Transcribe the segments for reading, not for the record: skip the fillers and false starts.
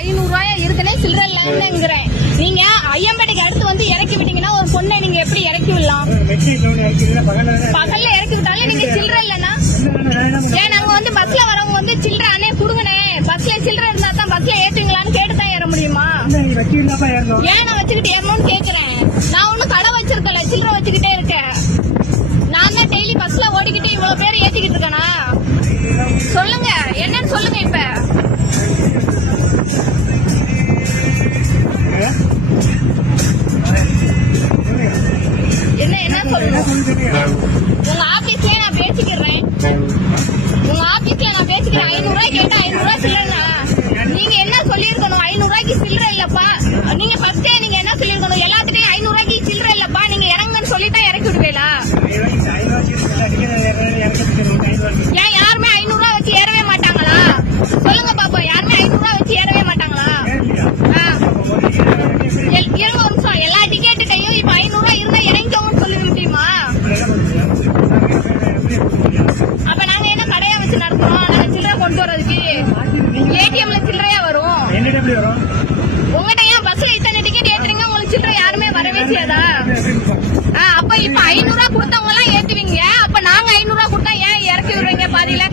500 ரூபாய் இருக்குன்னே சில்லற இல்லங்கிறேன். நீங்க ஐயம்பேட்டைக்கு அடுத்து வந்து இறக்கி விட்டீங்கன்னா ஒரு பொண்ணை நீங்க எப்படி இறக்கி விடலாம்? பகல்ல இறக்கி விட்டாலும் நீங்க சில்லற இல்லன்னா ஏன் நாங்க வந்து பஸ்ல வரவங்க வந்து சில்லற அண்ணே குடுங்கனே பஸ்ல சில்லற இருந்தா தான் பஸ்ல ஏத்துங்களான்னு கேட்டுதான் ஏற முடியுமா? ஏன் நான் வச்சுக்கிட்டு ஏறணும்னு கேக்குறேன். நான் ஒன்னும் கடை வச்சிருக்கல, சில்லற வச்சுக்கிட்டே இருக்கேன். நான் தான் டெய்லி பஸ்ல ஓடிக்கிட்டு இவ்வளவு பேர் ஏத்திக்கிட்டு இருக்கேனா? சொல்லுங்க என்னன்னு சொல்லுங்க. இப்ப என்ன சொல்லுங்க. உங்க ஆபீஸ்லயே நான் பேசிக்கிறேன். உங்க ஆபீஸ்ல நான் பேசிக்கிறேன். 500 ரூபாய் கேட்டா 500 ரூபாய் சில்லறா. நீங்க என்ன சொல்லிருக்கணும்? 500 ரூபாய்க்கு சில்லற இல்லப்பா. நீங்க ஃபர்ஸ்டே நீங்க என்ன சொல்லிருக்கணும்? எல்லாத்துட்டையும் 500 ரூபாய்க்கு சில்லற இல்லப்பா, நீங்க இறங்குன்னு சொல்லிட்டா இறக்கி விடுவீங்களா? ஏன் யாருமே 500 ரூபாய் வச்சு ஏறவே மாட்டாங்களா? சொல்லுங்க பாப்போம். யாருமே 500 ரூபாய் வச்சு ஏறவே மாட்டாங்களா? இருங்க ஒரு நிமிஷம். எல்லா டிக்கெட்டையும் இப்ப 500 ரூபாய் இருந்தா இறங்கிக்கோங்கன்னு சொல்ல முடியுமா? அப்ப நாங்க என்ன கடையா வச்சு நடத்துறோம்? நாங்க சில்லறை கொண்டு வர்றதுக்கு ஏடிஎம்ல சில்லறையா வரும். உங்ககிட்ட ஏன் பஸ்ல இத்தனை டிக்கெட் ஏத்துறீங்க? உங்களுக்கு சில்லறை யாருமே வரவே செய்யாதா? அப்ப இப்ப 500 ரூபாய் கொடுத்தவங்க எல்லாம் ஏத்துவீங்க. அப்ப நாங்க 500 ரூபாய் கொடுத்தா ஏன் இறக்கி விடுறீங்க பாதியில?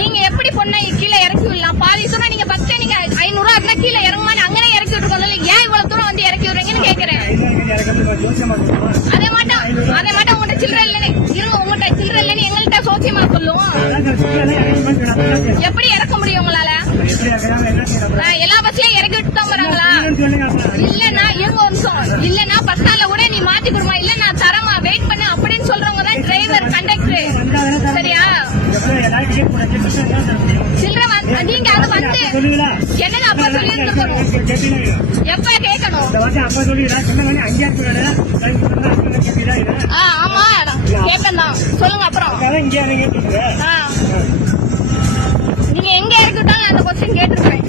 நீங்க எப்படி பொண்ணை கீழே இறக்கி விடலாம்? பாதி சொன்னா நீங்க பஸ்ல நீங்க 500 ரூபாய் இருந்தா கீழே இறங்குமான்னு அங்கே இறக்கி விட்டுருக்கோம். ஏன் இவ்வளவு தூரம் வந்து இறக்கி விடுறீங்கன்னு கேக்குறேன். அதே மாட்டம் உங்கள்கிட்ட சில்லறை இல்லன்னு இருங்க. உங்கள்கிட்ட சில்லறை இல்லன்னு எங்கள்கிட்ட சோசியமா சொல்லுவோம். எப்படி இறக்க முடியும் உங்களால? எல்லா பஸ்லயும் இறக்கி விட்டு தான் வராங்களா? இல்லன்னா இருங்க ஒரு நிமிஷம். இல்லன்னா பஸ் ஸ்டாண்ட்ல கூட நீ மாத்தி கொடுமா, இல்ல நான் தரமா வெயிட் பண்ண அப்படின்னு சொல்றவங்க தான் டிரைவர் கண்டக்டர். சரியா? சில்லறை நீங்க அது வந்து என்னன்னு அப்ப சொல்லி இருக்கணும். எப்ப கேட்கணும்? ஆமா கேட்பேன் தான். சொல்லுங்க அப்புறம். நீங்க எங்க இறக்கிட்டாலும் அந்த கொஸ்டின் கேட்டிருப்பேன்.